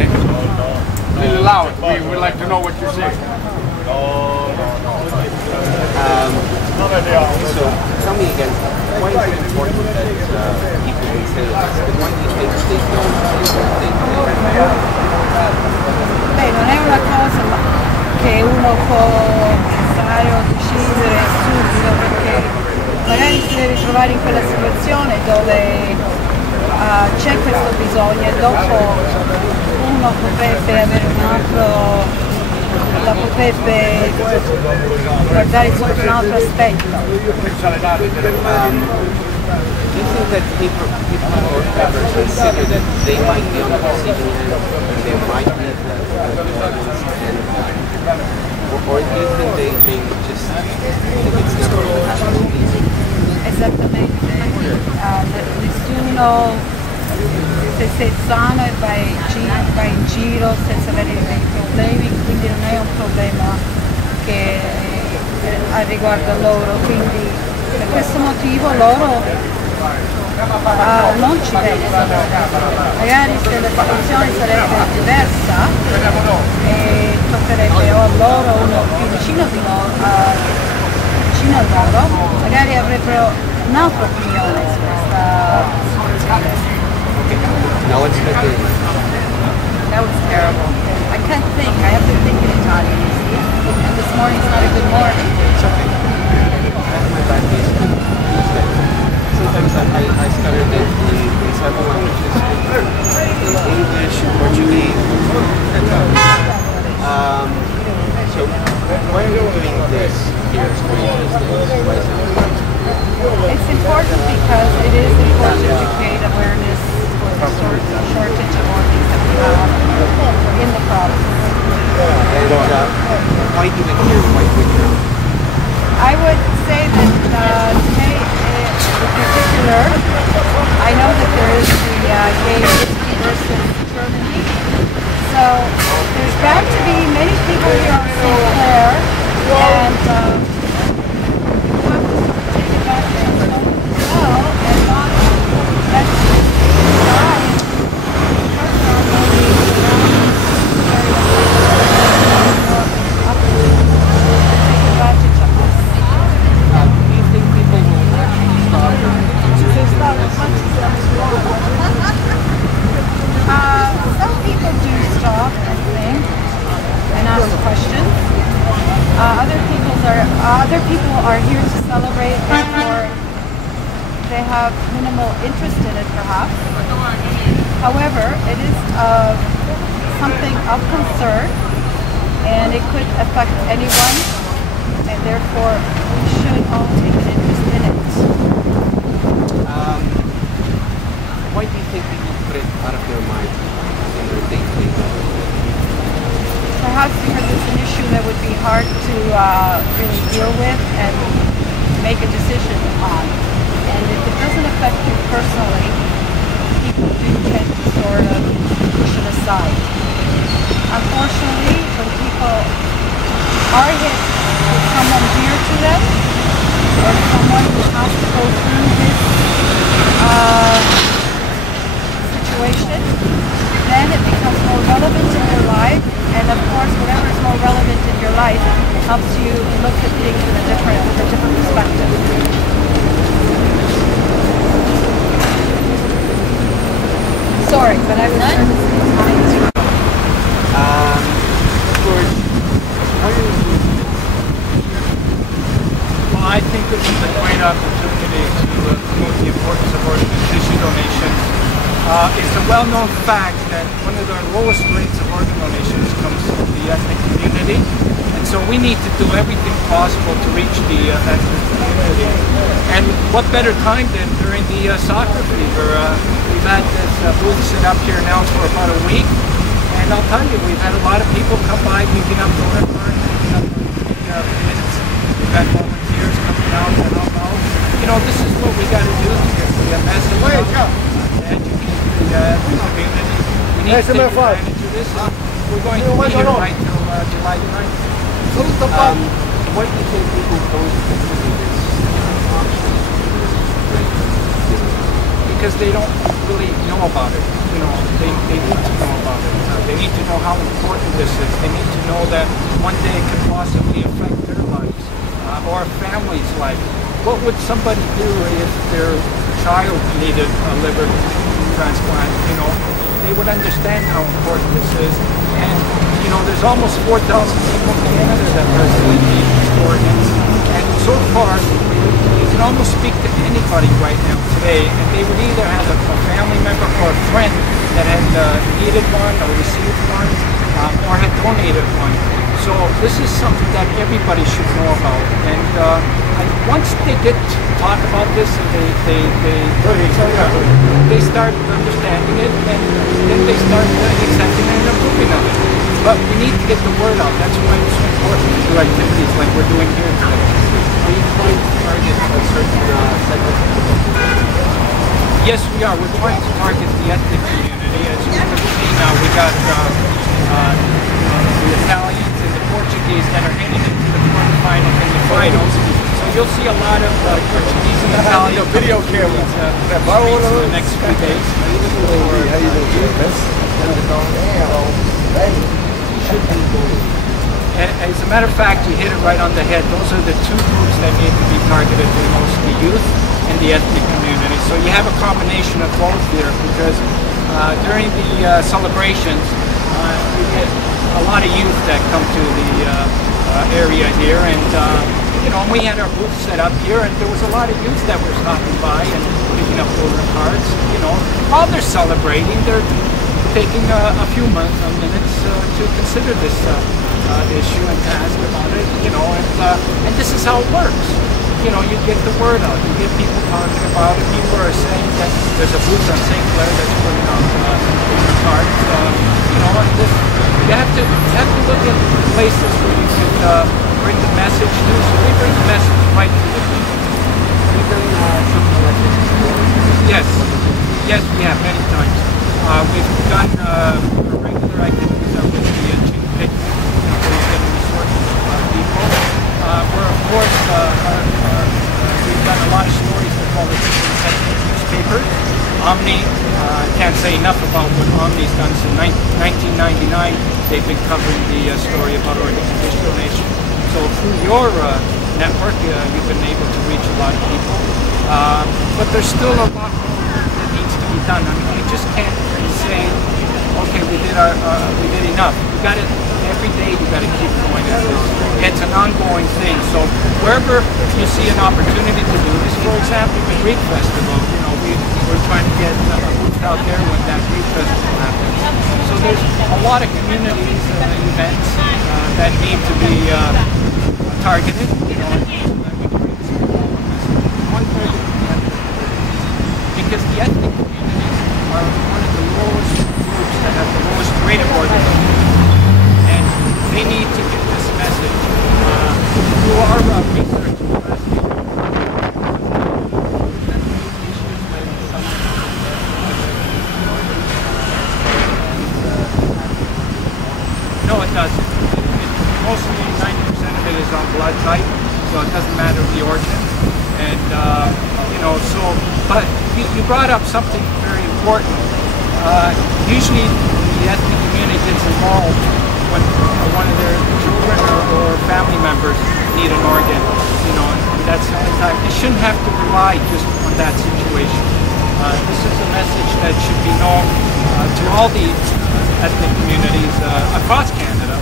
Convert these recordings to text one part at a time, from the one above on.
Okay. Really loud. We'd like to know what you say. So tell me again, why is it important that people consider this? And why do you think they don't think Beh, non è una cosa che uno può pensare o decidere subito, perché magari si deve trovare in quella situazione dove c'è questo bisogno e dopo uno potrebbe avere un altro, la potrebbe guardare sotto un altro aspetto. Do you think that people ever consider that they might be on the receiving end and they might need the organs, or do you think they just think it's never going to happen? Esattamente, nessuno, se sei sano e vai in giro senza avere dei problemi, quindi non è un problema che riguarda loro, quindi per questo motivo loro non ci pensano. Magari se la situazione sarebbe diversa e toccherebbe o a loro o uno più vicino di loro, vicino a loro, magari avrebbero un'altra opinione su questa situazione. Now let's get in. That was terrible. I can't think. I have to think in Italian, you see. And this morning's not a good morning. It's okay. My bad case. Sometimes I stutter in several languages. In English, Portuguese, and so why are you doing this here? It's important because it is important to create awareness for the shortage of organs that we have in the province. And why do it here? Why do it here? I would say that today in particular, I know that there is the gay versus Germany. So there's bound to be many people here on St. Clair, and you have to take advantage of them as well, and not let some people do stop and think and ask questions. Other people are here to celebrate, therefore they have minimal interest in it perhaps. However, it is something of concern and it could affect anyone, and therefore we should all take an interest in it. Why do you think people put it out of their mind in their day-to-day life? Perhaps because it's an issue that would be hard to really deal with and make a decision on. And if it doesn't affect you personally, people do tend to sort of push it aside. Unfortunately, when people are hit with someone dear to them, or someone who has to go through this situation, then it becomes more relevant in your life, and of course whatever is more relevant in your life helps you look at things with a different perspective. Sorry, but I was nervous. George, well, I think this is a great opportunity to promote the importance of organ tissue donation. It's a well-known fact that one of the lowest rates of organ donations comes from the ethnic community, and so we need to do everything possible to reach the ethnic community. And what better time than during the soccer fever? We've had this booth set up here now for about a week, and I'll tell you, we've had a lot of people come by, picking up donor cards, picking up minutes. We've had volunteers coming out to help out. You know, this is what we got to do to get the message out, to educate the community. We need to take advantage of this. We're going to be here right till July 9th. why do you think people don't consider this option? Because they don't really know about it. You know, they need to know about it. They need to know how important this is. They need to know that one day it could possibly affect their lives or a family's life. What would somebody do if their child needed a liver transplant? You know, they would understand how important this is. And you know, there's almost 4,000 people in Canada that personally need organs. And so far, you can almost speak to anybody right now today, and they would either have a family member or a friend that had needed one or received one or had donated one. So this is something that everybody should know about. And once they get to talk about this and they start understanding it, and then they start accepting and approving of it. But we need to get the word out. That's why it's so important to do activities like we're doing here today. Are you trying to target a certain segment of the population? Yes, we are. We're trying to target the ethnic community. As you can see now, we got the Italians and the Portuguese that are heading into the quarterfinals and the finals. So you'll see a lot of Portuguese and Italian video camera in the next few days. As a matter of fact, you hit it right on the head. Those are the two groups that need to be targeted the most, the youth and the ethnic community. So you have a combination of both here, because during the celebrations, we get a lot of youth that come to the area here, and you know, we had our booth set up here, and there was a lot of youth that were stopping by and picking up voter cards. You know, while they're celebrating, they're taking a few minutes to consider this issue and to ask about it. You know, and this is how it works. You know, you get the word out, you get people talking about it. People are saying that there's a booth on St. Clair that's putting out voter cards. You know, and you have to look at places where you can bring the message to. So we bring the message right to the people. We bring something like this. Yes, yes, we have many times. We've done regular activities with the chief pick, where we're getting resources of people. We're of course we've done a lot of stories with all the different newspapers. Omni, can't say enough about what Omni's done since 1999. They've been covering the story about organ and tissue donation. So through your network, you've been able to reach a lot of people. But there's still a lot more that needs to be done. I mean, you just can't say, okay, we did enough. You got it every day. You got to keep going. It's an ongoing thing. So wherever you see an opportunity to do this, for example, the Greek Festival, you know, we're trying to get a booth out there when that Greek Festival happens. So there's a lot of communities events that need to be targeted. You know, because the ethnic communities are one of the lowest groups that have the lowest rate of organ, and they need to get this message. Through our research, no, it doesn't. Mostly 90% of it is on blood type, so it doesn't matter the origin. And you know, so, but you brought up something very important. Usually the ethnic community gets involved when one of their children or family members need an organ, you know, and that's the only time. They shouldn't have to rely just on that situation. This is a message that should be known to all the ethnic communities across Canada.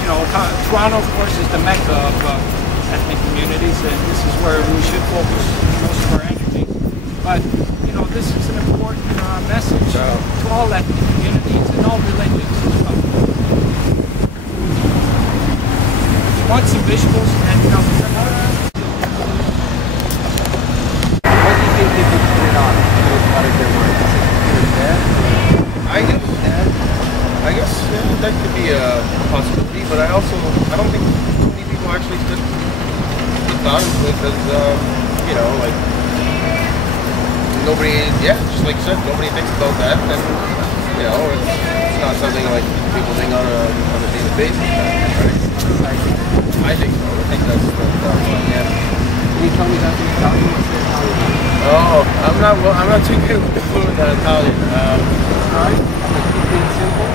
You know, Toronto, of course, is the mecca of ethnic communities, and this is where we should focus most of our energy. But, you know, this is an important message to all ethnic communities and all religions as well. You want some visuals and, you know, What do you think they could put it on? What is their mind? I guess that could be a possibility, but I don't think too many people actually put thought into it, because you know, like, nobody, just like you said, nobody thinks about that, and you know, it's not something like people think on a daily basis, right? I think so. I think that's yeah. Can you tell me that in Italian? What's the Italian? Oh, I'm not too good with the fluent Italian. Alright, keep it simple.